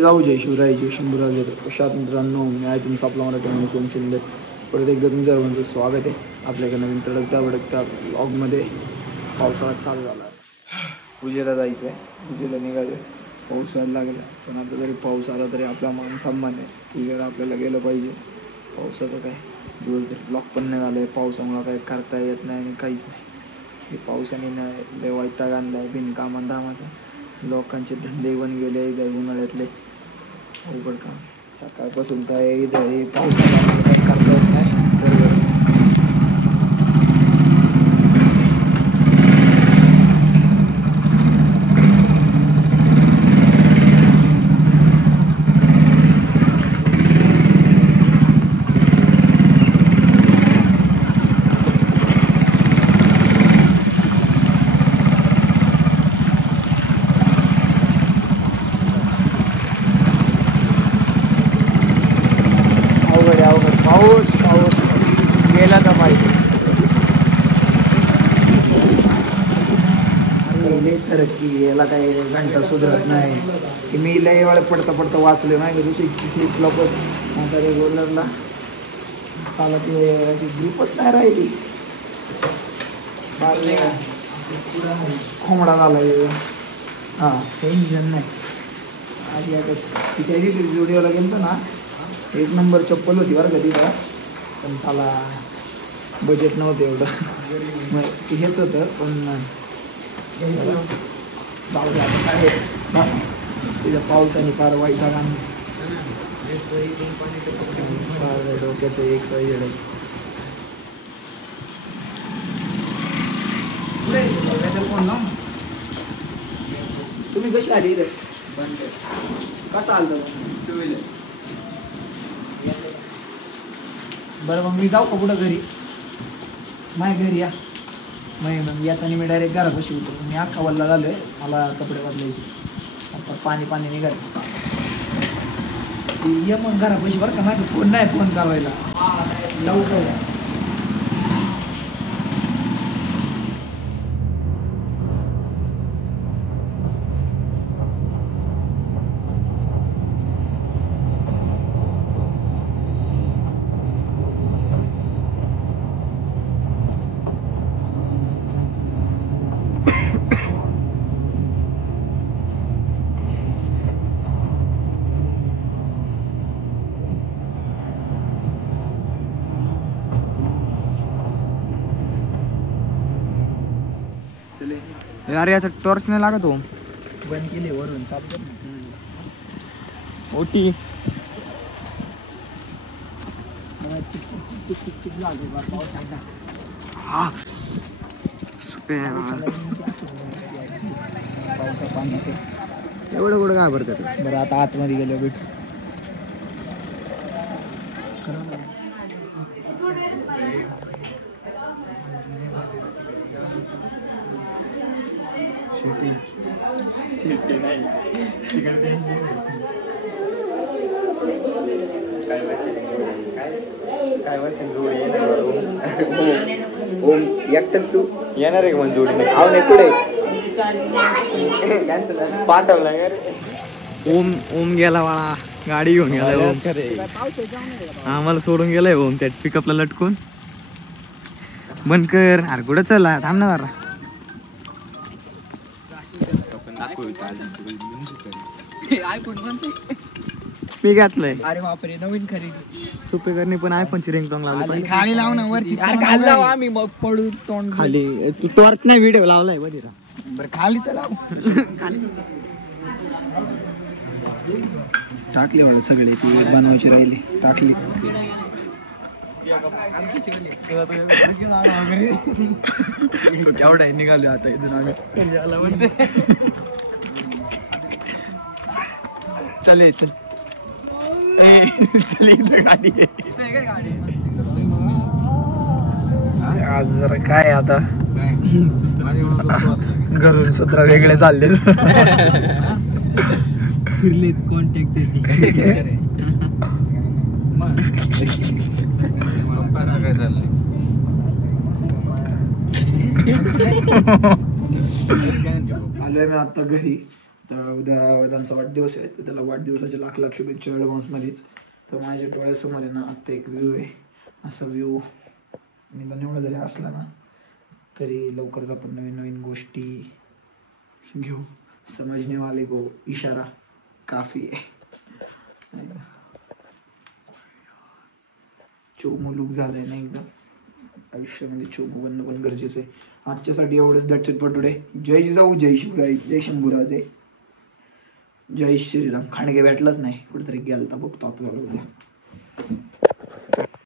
जाऊ जय शिवराय जय शंभूराजे प्रशांत मित्रांनो, मी आहे तुमचा आपला मराठी माणूस ओम शिंदे. परत एकदा तुमच्या सर्वांचं स्वागत आहे आपल्याकडे नवीन तडकत्या ब्लॉगमध्ये. पावसाळा चालू झाला, पूजेला जायचं आहे, पूजेला निघायचं. पाऊस यायला लागला, पण आता जरी पाऊस आला तरी आपला मान सन्मान आहे. पूजेला आपल्याला गेलं पाहिजे. पावसाचं काय दिवसभर ब्लॉग पण नाही झालं आहे, पावसामुळं काही करता येत नाही आणि काहीच नाही. हे पावसाने नाही लय वैताग आणला आहे बिनकामान धामाचा. लोकांचे धंदे पण गेले इथं उन्हाळ्यातले. अवघड काम सकाळपासून काय इथं हे पावसाला काही करता येत नाही. बरोबर पाऊस गेला तर पाहिजे. सर की याला काही घंटा सुधरत नाही की मी लय वेळ पडता वाचले नाही. दुसरी लोक आता रेग्युलरला साला ते अशी ग्रुपच नाही राहिली. खोमडा झाला हां, हे इंजन नाही. आधी आता त्या दिवशी जुडिओला गेलो ना, 1 नंबर चप्पल होती बरं का तिथं, पण त्याला बजेट नव्हतं एवढं. मग हेच होतं, पण जाऊ दे आता काय तिथं पावसाने फार वाईट आणलं. डोक्याचं एक साईड आहे. तुम्ही कशी आली इथे? का चालतं टू व्हीलर? बरं मग मी जाऊ का कुठं घरी? माझ्या घरी या. मग येताना मी डायरेक्ट घरात बशी होतो. मी अख्खा वल्ला झालो आहे, मला कपडे बदलायचे. आता पाणी निघाले. ये मग घरात बशी बरं का. माझा फोन नाही फोन करायला लवकर. यार याचा टॉर्च नाही लागत हो. बंद केले वरून चालत ओटी हा पाण्याचं एवढं कुठं काय भरतात. बरं आता आतमध्ये गेलो भेट. ओम एकटाच तू येणार आहे का मग जोडीने? आव नाही पुढे पाठवला यार. ओम गेला वाळा, गाडी घेऊन गेला ओम. आम्हाला सोडून गेलाय ओम त्या पिकअपला लटकून. बंद कर अरे कुठं चला थांब ना जरा. मी घातलंय. अरे बापरे, नवीन खरेदी. सुपेकरने पण आयफोनची रिंगटोन लावली. खाली लाव ना वरती. खाली लाव, आम्ही मग पडू तोंड खाली. तू टॉर्च नाही व्हिडिओ लावलाय बघितला. बरं खाली तर लाव. टाकले वाला सगळे ते बनवायचे राहिले टाकले. तो केवढा आहे निघालो आता इथून आम्ही. चल चल इथं गाडी आज जरा काय आता घरून सूत्र वेगळे चालले. फिरलेत कॉन्टॅक्ट त्याची. आलोय मी आता घरी. तर उद्या वेदांचा वाढदिवस आहे, तर त्याला वाढदिवसाच्या लाख लाख शुभेच्छा ॲडव्हान्समध्येच. तर माझ्या डोळ्यासमोर आहे ना आत्ता एक व्ह्यू आहे, असा व्ह्यू निदान एवढा जरी असला ना तरी लवकरच आपण नवीन नवीन गोष्टी घेऊ. समजणे वाले को इशारा काफी आहे. चोमू लुक झालाय ना एकदम. आयुष्यामध्ये चोमू बनणं पण गरजेचं आहे. आजच्यासाठी एवढंच. That's it for today. जय जिजाऊ, जय शिवराय, जय शंभूराजे, जय श्रीराम. खांडगे भेटलाच नाही, कुठेतरी गेला तर बघतो आता.